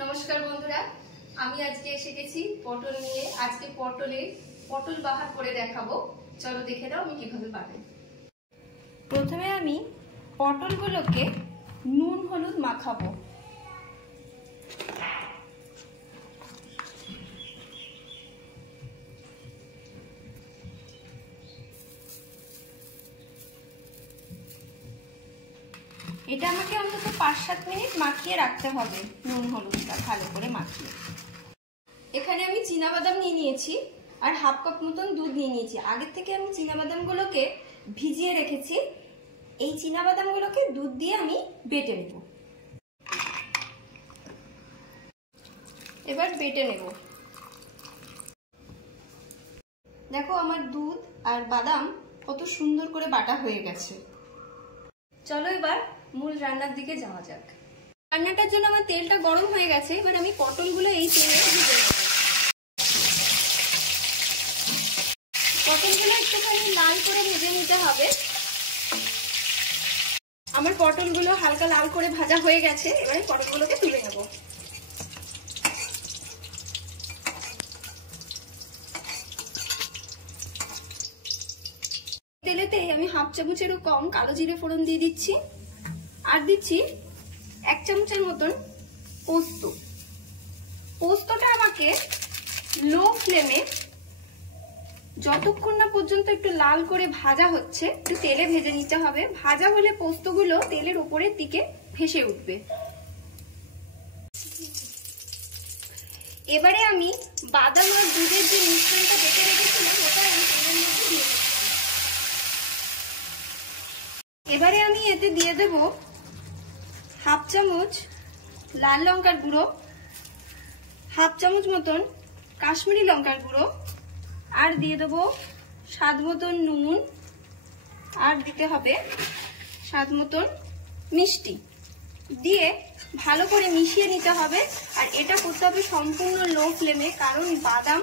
নমস্কার বন্ধুরা, আমি আজকে এসে গেছি পটল নিয়ে। আজকে পটল বাহার করে দেখাবো। চলো দেখে দাও আমি কিভাবে বানাই। প্রথমে আমি পটলগুলোকে নুন হলুদ মাখাবো। এটা আমাকে অন্তত 5-7 মিনিট মাখিয়ে রাখতে হবে, নুন হলুদটা ভালো করে মাখিয়ে। এখানে আমি চীনাবাদাম নিয়ে নিয়েছি আর হাফ কাপ মতন দুধ নিয়ে নিয়েছি। আগের থেকে আমি চীনাবাদামগুলোকে ভিজিয়ে রেখেছি। এই চীনাবাদামগুলোকে দুধ দিয়ে আমি বেটে নেব। এবার বেটে নেব। দেখো আমার দুধ আর বাদাম কত সুন্দর করে বাটা হয়ে গেছে। চলো এবার মূল রান্নার দিকে যাওয়া যাক। রান্নাটার জন্য আমার তেলটা গরম হয়ে গেছে। এবার আমি পটলগুলো এই তেলে ভেজে নেব। পটলগুলো একটুখানি লাল করে ভেজে নিতে হবে। আমার পটলগুলো হালকা লাল করে ভাজা হয়ে গেছে। এবারে পটলগুলোকে তুলে নেব। তেলেতে আমি হাফ চামচেরও কম কালো জিরে ফোড়ন দিয়ে দিচ্ছি আর দিচ্ছি 1 চামচের মতন পোস্ত। পোস্তটা আমাকে লো ফ্লেমে যতক্ষণ না পর্যন্ত একটু লাল করে ভাজা হচ্ছে একটু তেলে ভেজে নিতে হবে। ভাজা হলে পোস্তগুলো তেলের উপরের দিকে ভেসে উঠবে। এবারে আমি বাদাম আর দুধের যে মিশ্রণটা বেটে রেখেছিলাম ওটা আমি তেলের মধ্যে দিয়ে দিচ্ছি। এবারে আমি এতে দিয়ে দেব হাফ চামচ লাল লঙ্কার গুঁড়ো, হাফ চামচ মতন কাশ্মীরি লঙ্কার গুঁড়ো, আর দিয়ে দেবো স্বাদ মতন নুন, আর দিতে হবে স্বাদ মতন মিষ্টি। দিয়ে ভালো করে মিশিয়ে নিতে হবে। আর এটা করতে হবে সম্পূর্ণ লো ফ্লেমে, কারণ বাদাম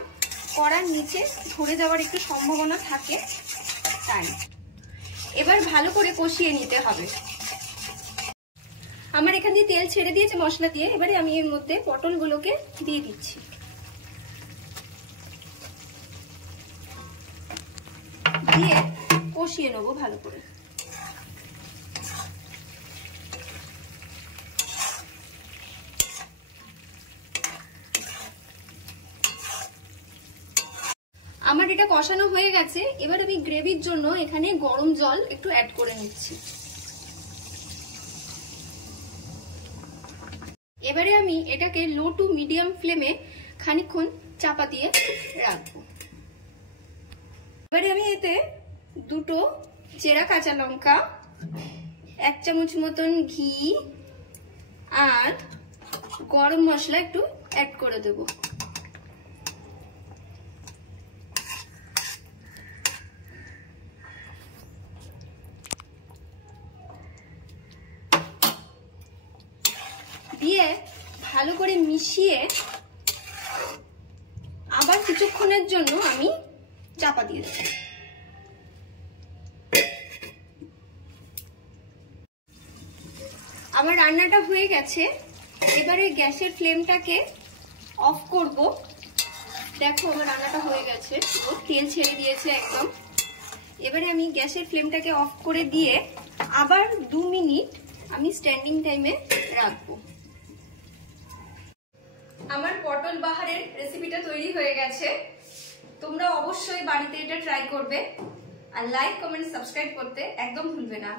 কড়ার নিচে ধরে যাওয়ার একটু সম্ভাবনা থাকে তাই। এবার ভালো করে কষিয়ে নিতে হবে। আমার এখান দিয়ে তেল ছেড়ে দিয়েছে মশলা দিয়ে। এবারে আমি এর মধ্যে পটলগুলোকে দিয়ে দিচ্ছি। দিয়ে কষিয়ে নেবো ভালো করে। আমার এটা কষানো হয়ে গেছে। এবার আমি গ্রেভির জন্য এখানে গরম জল একটু অ্যাড করে নিচ্ছি। এবারে আমি এটাকে লো টু মিডিয়াম ফ্লেমে খানিকক্ষণ চাপা দিয়ে রাখবো। এবারে আমি এতে 2টো চেরা কাঁচা লঙ্কা, 1 চামচ মতন ঘি আর গরম মশলা একটু অ্যাড করে দেব। দিয়ে ভালো করে মিশিয়ে আবার কিছুক্ষণের জন্য আমি চাপা দিয়ে দেব। আমার রান্নাটা হয়ে গেছে। এবারে গ্যাসের ফ্লেমটাকে অফ করব। দেখো আমার রান্নাটা হয়ে গেছে, তেল ছেড়ে দিয়েছে একদম। এবারে আমি গ্যাসের ফ্লেমটাকে অফ করে দিয়ে আবার 2 মিনিট আমি স্ট্যান্ডিং টাইমে রাখবো। আমার পটল বাহারের রেসিপিটা তৈরি হয়ে গেছে। তোমরা অবশ্যই বাড়িতে এটা ট্রাই করবে আর লাইক, কমেন্ট, সাবস্ক্রাইব করতে একদম ভুলবে না।